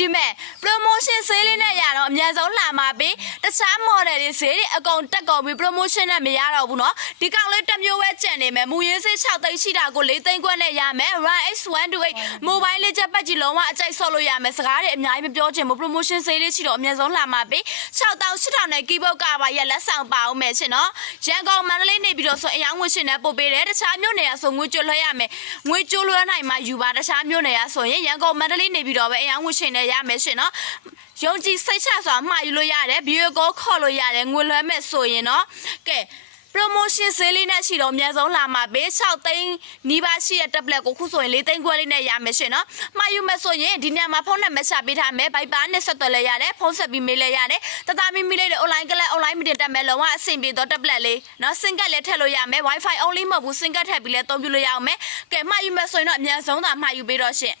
ဒီမဲ့ promotion sale နဲ့ရတော့အများဆုံးလာမှာပေးတခြား model တွေဈေးတွေအကုန်တက်ကုန်ပြီး promotion နဲ့မရတော့ဘူးเนาะဒီကောင်လေးတစ်မျိုးပဲကြံနေမယ်မူရင်းစေး6သိန်းရှိတာကို4သိန်းခွဲနဲ့ရမယ် RX128 mobile လေးချက်ပတ်ကြီးလုံးဝအကြိုက်ဆော့လို့ရမယ်စကားတွေအများကြီးမပြောချင်ဘူး promotion sale လေးရှိတော့အများဆုံးလာမှာပေး6800နဲ့ keyboard ကပါရက်လက်ဆောင်ပါအောင်မယ်ရှင်เนาะရန်ကုန်မန္တလေးနေပြီးတော့ဆိုအယောင်ငွေရှင်နဲ့ပို့ပေးတယ်တခြားမြို့နယ်ရဆိုငွေကျွလွှဲရမယ်ငွေကျွလွှဲနိုင်မှယူပါတခြားမြို့နယ်ရဆိုရင်ရန်ကုန်မန္တလေးနေပြီးတော့ပဲအယောင်ငွေရှင်နဲ့ရမယ်ရှင်เนาะယုံကြည်စိတ်ချစွာမှာယူလို့ရတယ်ဗီဒီယိုကောခေါ်လို့ရတယ်ငွေလွှဲမဲ့ဆိုရင်เนาะကဲ promotion sale လေးနဲ့ရှိတော့အများဆုံးလာမှာပေး6သိန်းနီးပါးရှိတဲ့ tablet ကိုခုဆိုရင်4သိန်းခွဲလေးနဲ့ရမယ်ရှင်เนาะမှာယူမယ်ဆိုရင်ဒီညမှာဖုန်းနံပါတ်ချပေးထားမယ် Viber နဲ့ဆက်သွယ်လဲရတယ်ဖုန်းဆက်ပြီးမေးလဲရတယ်တသားမီမီလေးတွေ online class online meeting တက်မယ်လုံးဝအဆင်ပြေတော့ tablet လေးเนาะ SIM card လည်းထည့်လို့ရမယ် Wi-Fi only မဟုတ်ဘူး SIM card ထည့်ပြီးလဲသုံးပြလို့ရအောင်မယ်ကဲမှာယူမယ်ဆိုရင်တော့အများဆုံးသာမှာယူပေးတော့ရှင်